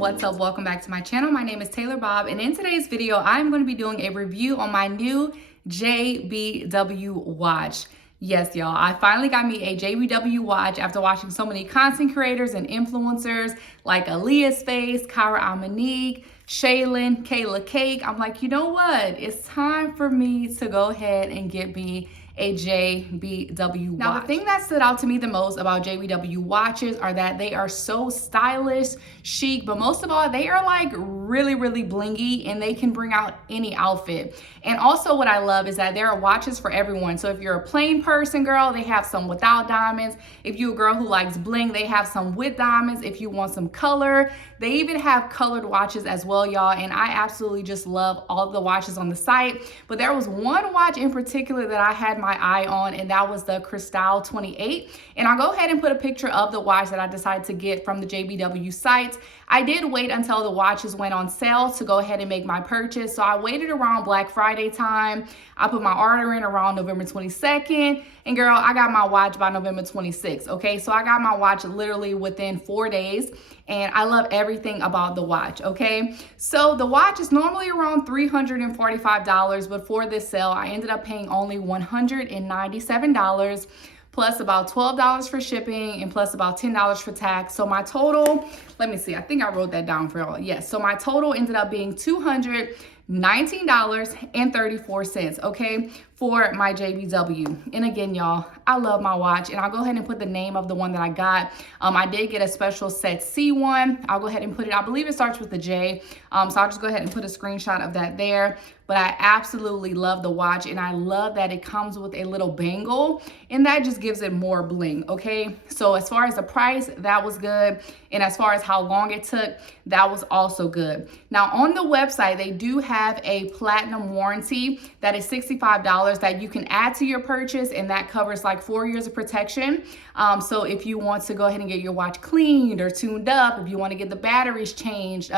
what's up? Welcome back to my channel. My name is Taylor Bob, and in today's video I'm going to be doing a review on my new JBW watch. Yes, y'all, I finally got me a JBW watch after watching so many content creators and influencers like Aaliyah's Face, Kyra Amanique, Shaylin, Kayla Cake. I'm like, you know what? It's time for me to go ahead and get me a JBW watch. Now, the thing that stood out to me the most about JBW watches are that they are so stylish, chic, but most of all, they are like really blingy and they can bring out any outfit. And also what I love is that there are watches for everyone. So if you're a plain person, girl, they have some without diamonds. If you're a girl who likes bling, they have some with diamonds. If you want some color, they even have colored watches as well, y'all. And I absolutely just love all of the watches on the site. But there was one watch in particular that I had my eye on, and that was the Cristal 28. And I'll go ahead and put a picture of the watch that I decided to get from the JBW site. I did wait until the watches went on sale to go ahead and make my purchase. So I waited around Black Friday time. I put my order in around November 22nd. And girl, I got my watch by November 26th. Okay, so I got my watch literally within 4 days. And I love everything about the watch, okay? So the watch is normally around $345, but for this sale, I ended up paying only $197. Plus about $12 for shipping and plus about $10 for tax. So my total, let me see, I think I wrote that down for y'all. Yes, so my total ended up being $219.34, okay, for my JBW. And again, y'all, I love my watch, and I'll go ahead and put the name of the one that I got. I did get a special set C one. I'll go ahead and put it, I believe it starts with the J. So I'll just go ahead and put a screenshot of that there. But I absolutely love the watch, and I love that it comes with a little bangle, and that just gives it more bling, okay? So as far as the price, that was good. And as far as how long it took, that was also good. Now on the website, they do have a platinum warranty that is $65 that you can add to your purchase, and that covers like 4 years of protection. So if you want to go ahead and get your watch cleaned or tuned up, if you want to get the batteries changed,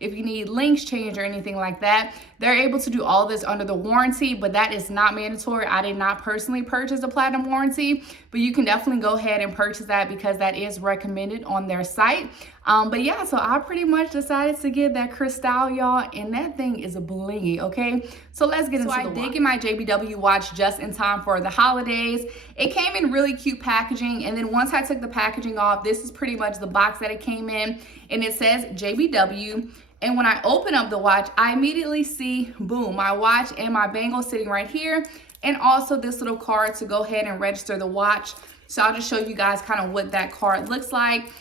if you need links changed or anything like that, they're able to do all this under the warranty, but that is not mandatory. I did not personally purchase a platinum warranty, but you can definitely go ahead and purchase that because that is recommended on their site. But yeah, so I pretty much decided to get that Cristal, y'all, and that thing is blingy, okay? So let's get into the watch. I did get my JBW watch just in time for the holidays. It came in really cute packaging, and then once I took the packaging off, this is pretty much the box that it came in, and it says JBW. And when I open up the watch, I immediately see, boom, my watch and my bangle sitting right here, and also this little card to go ahead and register the watch. So I'll just show you guys kind of what that card looks like.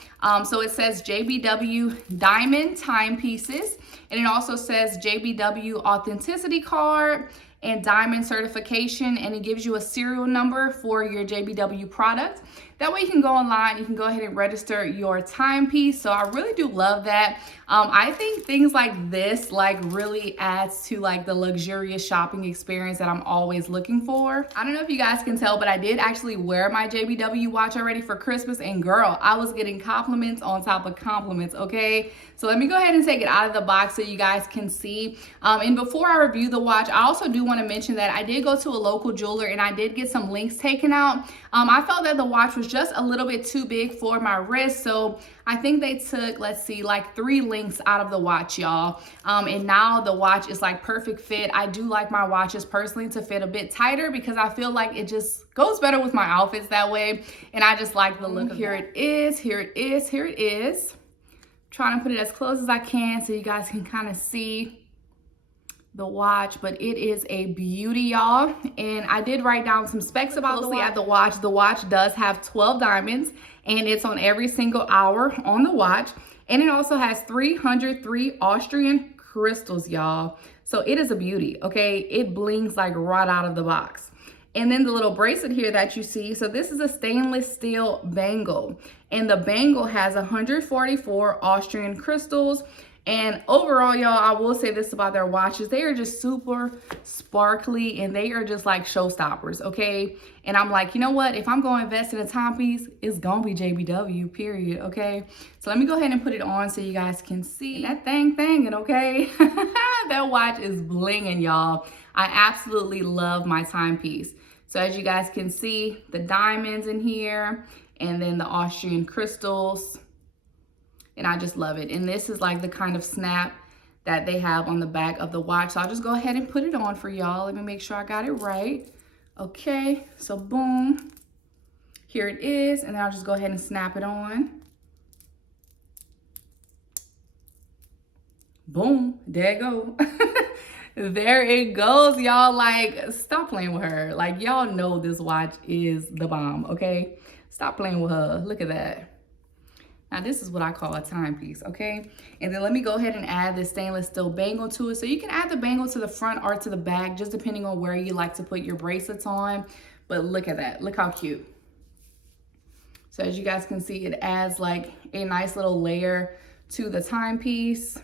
So it says JBW Diamond Timepieces, and it also says JBW Authenticity Card and Diamond Certification, and it gives you a serial number for your JBW product. That way you can go online, you can go ahead and register your timepiece. So I really do love that. I think things like this like really adds to like the luxurious shopping experience that I'm always looking for. I don't know if you guys can tell, but I did actually wear my JBW watch already for Christmas, and girl, I was getting compliments on top of compliments, okay? So let me go ahead and take it out of the box so you guys can see. And before I review the watch, I also do want to mention that I did go to a local jeweler and I did get some links taken out. I felt that the watch was just a little bit too big for my wrist, so I think they took, let's see, like 3 links out of the watch, y'all. And now the watch is like perfect fit. I do like my watches personally to fit a bit tighter because I feel like it just goes better with my outfits that way, and I just like the look of here it is, here it is, here it is. Trying to put it as close as I can so you guys can kind of see the watch, but it is a beauty, y'all. And I did write down some specs about the watch. The watch does have 12 diamonds, and it's on every single hour on the watch. And it also has 303 Austrian crystals, y'all. So it is a beauty, okay? It blings like right out of the box. And then the little bracelet here that you see, so this is a stainless steel bangle, and the bangle has 144 Austrian crystals. And overall, y'all, I will say this about their watches. They are just super sparkly, and they are just like showstoppers, okay? And I'm like, you know what? If I'm going to invest in a timepiece, it's going to be JBW, period, okay? So let me go ahead and put it on so you guys can see that thing, okay? That watch is blinging, y'all. I absolutely love my timepiece. So as you guys can see, the diamonds in here, and then the Austrian crystals. and I just love it. And this is like the kind of snap that they have on the back of the watch. So I'll just go ahead and put it on for y'all. Let me make sure I got it right. Okay, so boom, here it is, and then I'll just go ahead and snap it on. Boom, there it go. There it goes, y'all. Like, stop playing with her. Like, y'all know this watch is the bomb, okay? Stop playing with her. Look at that. Now, this is what I call a timepiece, okay? And then let me go ahead and add this stainless steel bangle to it. So you can add the bangle to the front or to the back, just depending on where you like to put your bracelets on. But look at that. Look how cute. So as you guys can see, it adds like a nice little layer to the timepiece.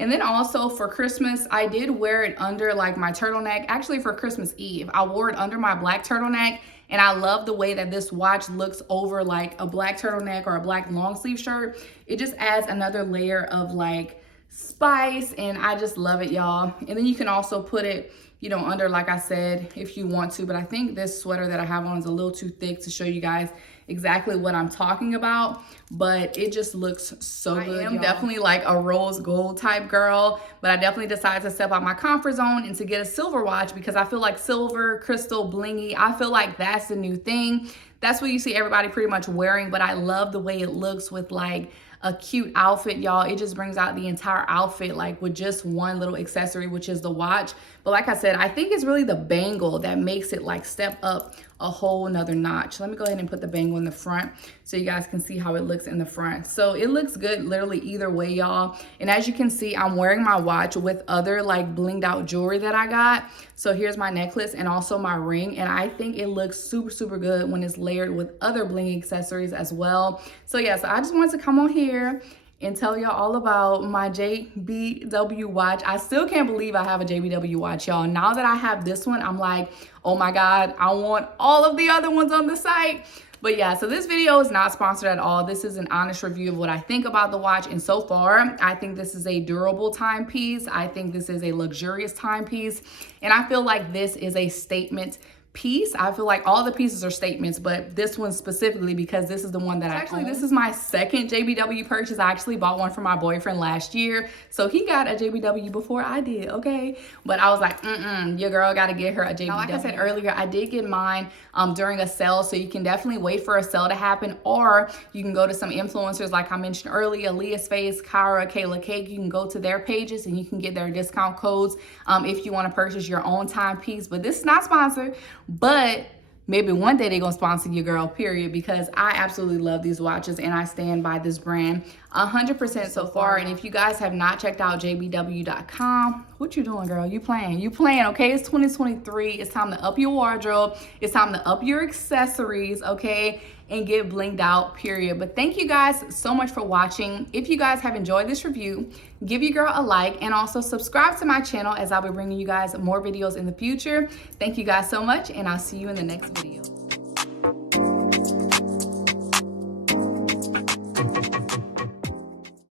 And then also for Christmas, I did wear it under like my turtleneck. Actually for Christmas Eve, I wore it under my black turtleneck. And I love the way that this watch looks over like a black turtleneck or a black long sleeve shirt. It just adds another layer of like spice, and I just love it, y'all. And then you can also put it, you know, under, like I said, if you want to. But I think this sweater that I have on is a little too thick to show you guys exactly what I'm talking about, but it just looks so good. I am definitely like a rose gold type girl, but I definitely decided to step out my comfort zone and to get a silver watch because I feel like silver, crystal, blingy, I feel like that's the new thing. That's what you see everybody pretty much wearing, but I love the way it looks with like a cute outfit, y'all. It just brings out the entire outfit like with just one little accessory, which is the watch. But like I said, I think it's really the bangle that makes it like step up a whole nother notch. Let me go ahead and put the bangle in the front so you guys can see how it looks in the front. So it looks good literally either way, y'all. And as you can see, I'm wearing my watch with other like blinged out jewelry that I got. So here's my necklace and also my ring. And I think it looks super, super good when it's layered with other bling accessories as well. So yeah, so I just wanted to come on here and tell y'all all about my JBW watch. I still can't believe I have a JBW watch, y'all. Now that I have this one, I'm like, oh my God, I want all of the other ones on the site. But yeah, so this video is not sponsored at all. This is an honest review of what I think about the watch. And so far, I think this is a durable timepiece. I think this is a luxurious timepiece. And I feel like this is a statement piece. I feel like all the pieces are statements, but this one specifically because this is the one that I own. This is my second JBW purchase. I actually bought one for my boyfriend last year. So he got a JBW before I did, okay? But I was like, your girl got to get her a JBW. Now, like I said earlier, I did get mine during a sale, so you can definitely wait for a sale to happen, or you can go to some influencers like I mentioned earlier, Leah's Face, Kyra, Kayla Cake. You can go to their pages and you can get their discount codes if you want to purchase your own timepiece. But this is not sponsored. But maybe one day they're gonna sponsor your girl, period, because I absolutely love these watches and I stand by this brand 100% so far. And if you guys have not checked out jbw.com, what you doing, girl? You playing, okay? It's 2023. It's time to up your wardrobe. It's time to up your accessories, okay? And get blinged out, period. But thank you guys so much for watching. If you guys have enjoyed this review, give your girl a like and also subscribe to my channel as I'll be bringing you guys more videos in the future. Thank you guys so much, and I'll see you in the next video.